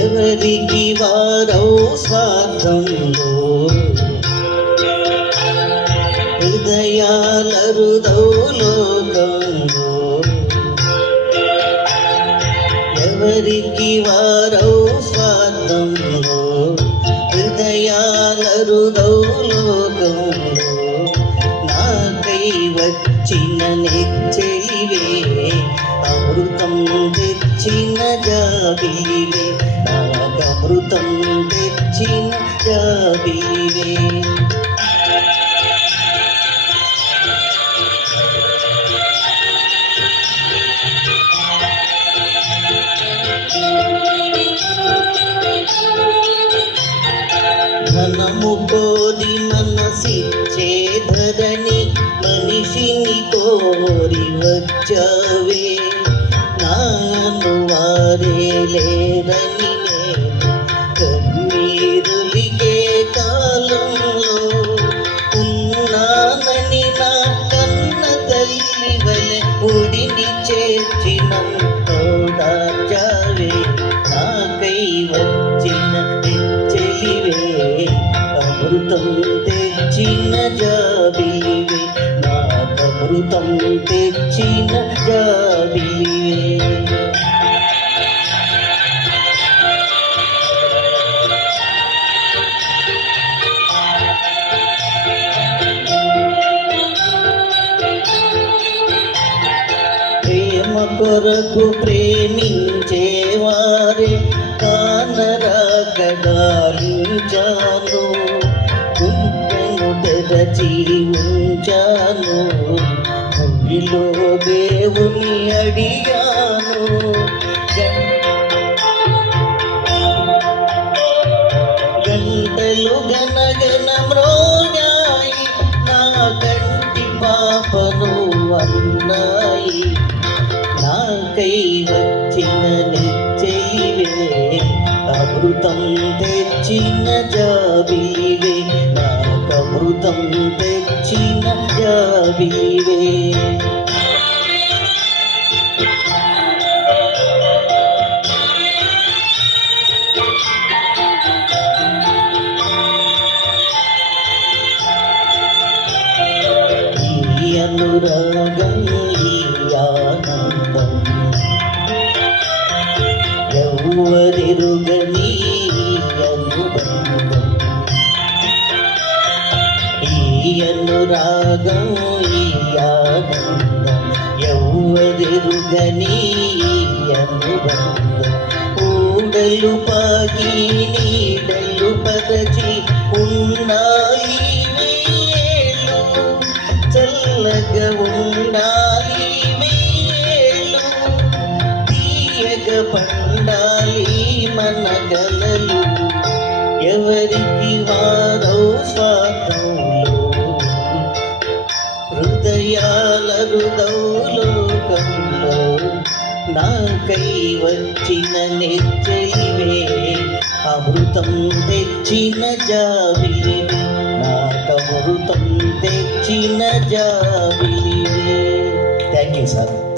ఎవరికి వారో స్వార్థంలో? హృదయాలరుదౌ లోకంలో ఎవరికి వారో స్వార్థంలో? హృదయాలరుదౌ లోకంలో నాకై వచ్చిన నెచ్చెలివే అమృతం తెచ్చిన జాబీవే నాకు తెచ్చిన జాబీవే ధనము కోరి మనసిచ్చే ధరణి మనిషిని కోరి వచ్చావే. వారే లేరని నేను కన్నీరులిగే కాలంలో ఉన్నానని నా కన్న తల్లి వలె ఒడిని చేర్చిన ఓదార్చావే నాకై వచ్చిన చెలివే అమృతం తెచ్చిన జాబిలివే నాకు అమృతం తెచ్చిన కొరకు ప్రేమించే వారే కానరాగడాలించాను గుండెను తెరచి ఉంచాను. గుడిలో దేవుని అడిగాను. గంటలు గనగన మ్రోగాయి నా కంటి పాపను అన్నాయి. నాకై వచ్చిన నిశ్చయివే అమృతం తెచ్చిన జాబీవే. నాకు అమృతం తెచ్చిన జాబీవే. అనురాగం ఎవ్వరిరుగని అనుబంధం. ఈ అనురాగం ఈ ఆనందం ఎవ్వరిరుగని అనుబంధం. ఊడలు పాకి గణగలలు ఎవరికి వారౌ స్వాదౌలో హృదయాల హృదౌలోకంలో నాకై వచ్చిన నెచ్చలివే అమృతం తెచ్చిన జాబిలివే నాకమృతం తెచ్చిన జాబిలివే థ్యాంక్ యూ సార్.